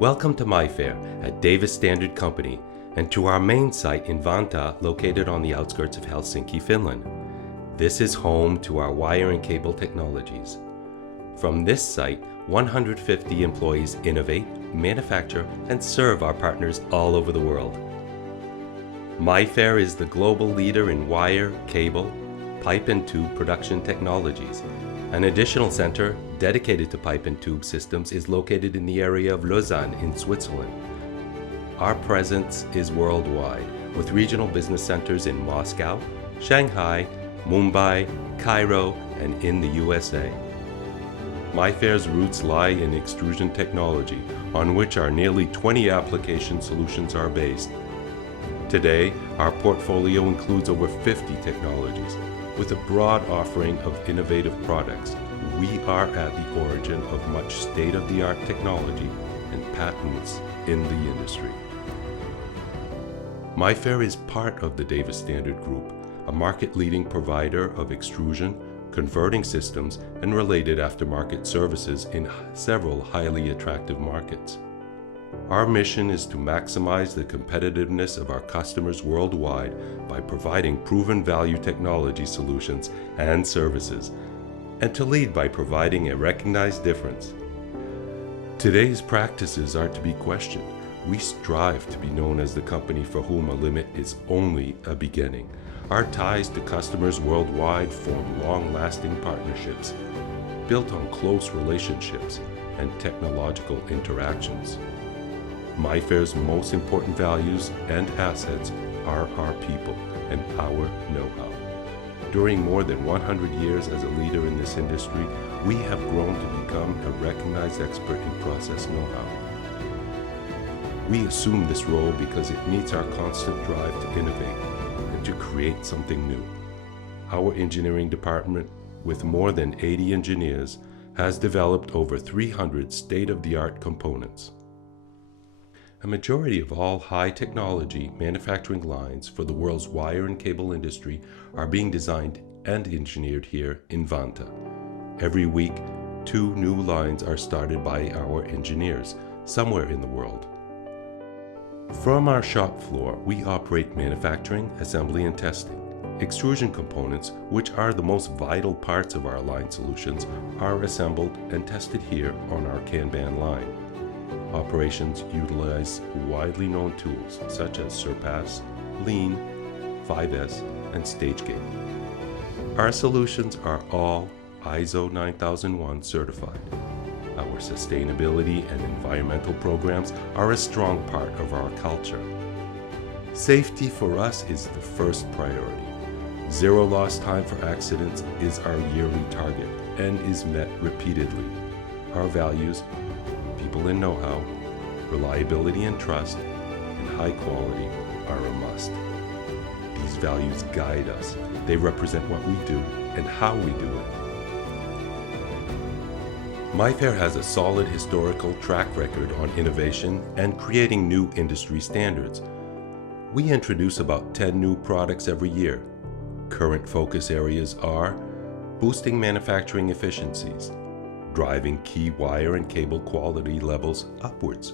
Welcome to Maillefer at Davis Standard Company and to our main site in Vantaa, located on the outskirts of Helsinki, Finland. This is home to our wire and cable technologies. From this site, 150 employees innovate, manufacture, and serve our partners all over the world. Maillefer is the global leader in wire, cable, pipe and tube production technologies. An additional center dedicated to pipe and tube systems is located in the area of Lausanne in Switzerland. Our presence is worldwide, with regional business centers in Moscow, Shanghai, Mumbai, Cairo, and in the USA. Maillefer's roots lie in extrusion technology, on which our nearly 20 application solutions are based. Today, our portfolio includes over 50 technologies. With a broad offering of innovative products, we are at the origin of much state-of-the-art technology and patents in the industry. Maillefer is part of the Davis Standard Group, a market-leading provider of extrusion, converting systems, and related aftermarket services in several highly attractive markets. Our mission is to maximize the competitiveness of our customers worldwide by providing proven value technology solutions and services, and to lead by providing a recognized difference. Today's practices are to be questioned. We strive to be known as the company for whom a limit is only a beginning. Our ties to customers worldwide form long-lasting partnerships, built on close relationships and technological interactions. Maillefer's most important values and assets are our people and our know-how. During more than 100 years as a leader in this industry, we have grown to become a recognized expert in process know-how. We assume this role because it meets our constant drive to innovate and to create something new. Our engineering department, with more than 80 engineers, has developed over 300 state-of-the-art components. A majority of all high-technology manufacturing lines for the world's wire and cable industry are being designed and engineered here in Vantaa. Every week, 2 new lines are started by our engineers somewhere in the world. From our shop floor, we operate manufacturing, assembly, and testing. Extrusion components, which are the most vital parts of our line solutions, are assembled and tested here on our Kanban line. Operations utilize widely known tools such as Surpass, Lean, 5S, and StageGate. Our solutions are all ISO 9001 certified. Our sustainability and environmental programs are a strong part of our culture. Safety for us is the first priority. Zero lost time for accidents is our yearly target and is met repeatedly. Our values, people and know-how, reliability and trust, and high quality are a must. These values guide us. They represent what we do and how we do it. Maillefer has a solid historical track record on innovation and creating new industry standards. We introduce about 10 new products every year. Current focus areas are boosting manufacturing efficiencies, driving key wire and cable quality levels upwards,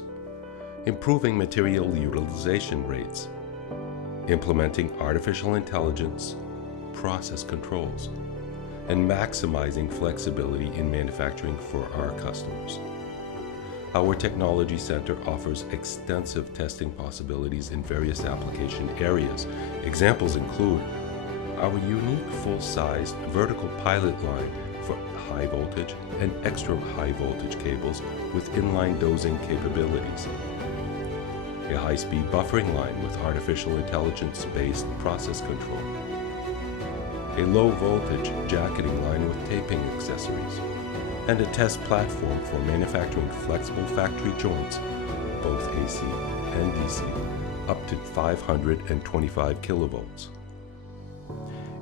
improving material utilization rates, implementing artificial intelligence, process controls, and maximizing flexibility in manufacturing for our customers. Our Technology Center offers extensive testing possibilities in various application areas. Examples include our unique full-sized vertical pilot line for high voltage and extra high voltage cables with inline dosing capabilities, a high-speed buffering line with artificial intelligence-based process control, a low voltage jacketing line with taping accessories, and a test platform for manufacturing flexible factory joints, both AC and DC, up to 525 kilovolts.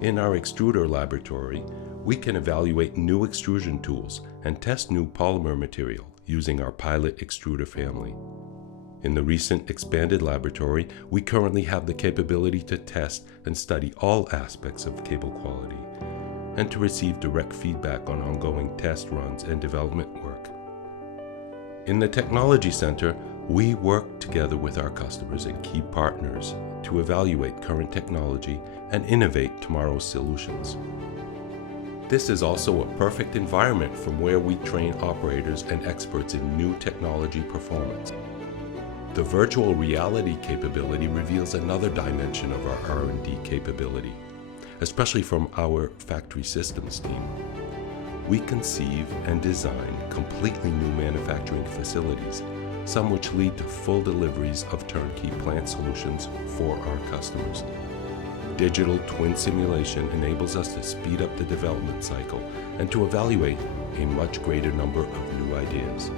In our extruder laboratory, we can evaluate new extrusion tools and test new polymer material using our pilot extruder family. In the recent expanded laboratory, we currently have the capability to test and study all aspects of cable quality and to receive direct feedback on ongoing test runs and development work. In the Technology Center, We work together with our customers and key partners to evaluate current technology and innovate tomorrow's solutions. This is also a perfect environment from where we train operators and experts in new technology performance. The virtual reality capability reveals another dimension of our R&D capability, especially from our factory systems team. We conceive and design completely new manufacturing facilities, some which lead to full deliveries of turnkey plant solutions for our customers. Digital twin simulation enables us to speed up the development cycle and to evaluate a much greater number of new ideas.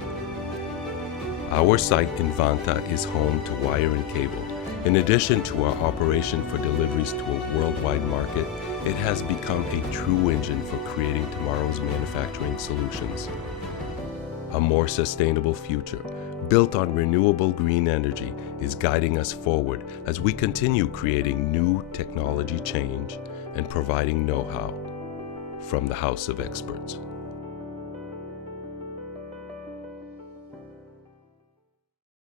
Our site in Vantaa is home to wire and cable. In addition to our operation for deliveries to a worldwide market, it has become a true engine for creating tomorrow's manufacturing solutions. A more sustainable future, built on renewable green energy, is guiding us forward as we continue creating new technology change and providing know-how from the House of Experts.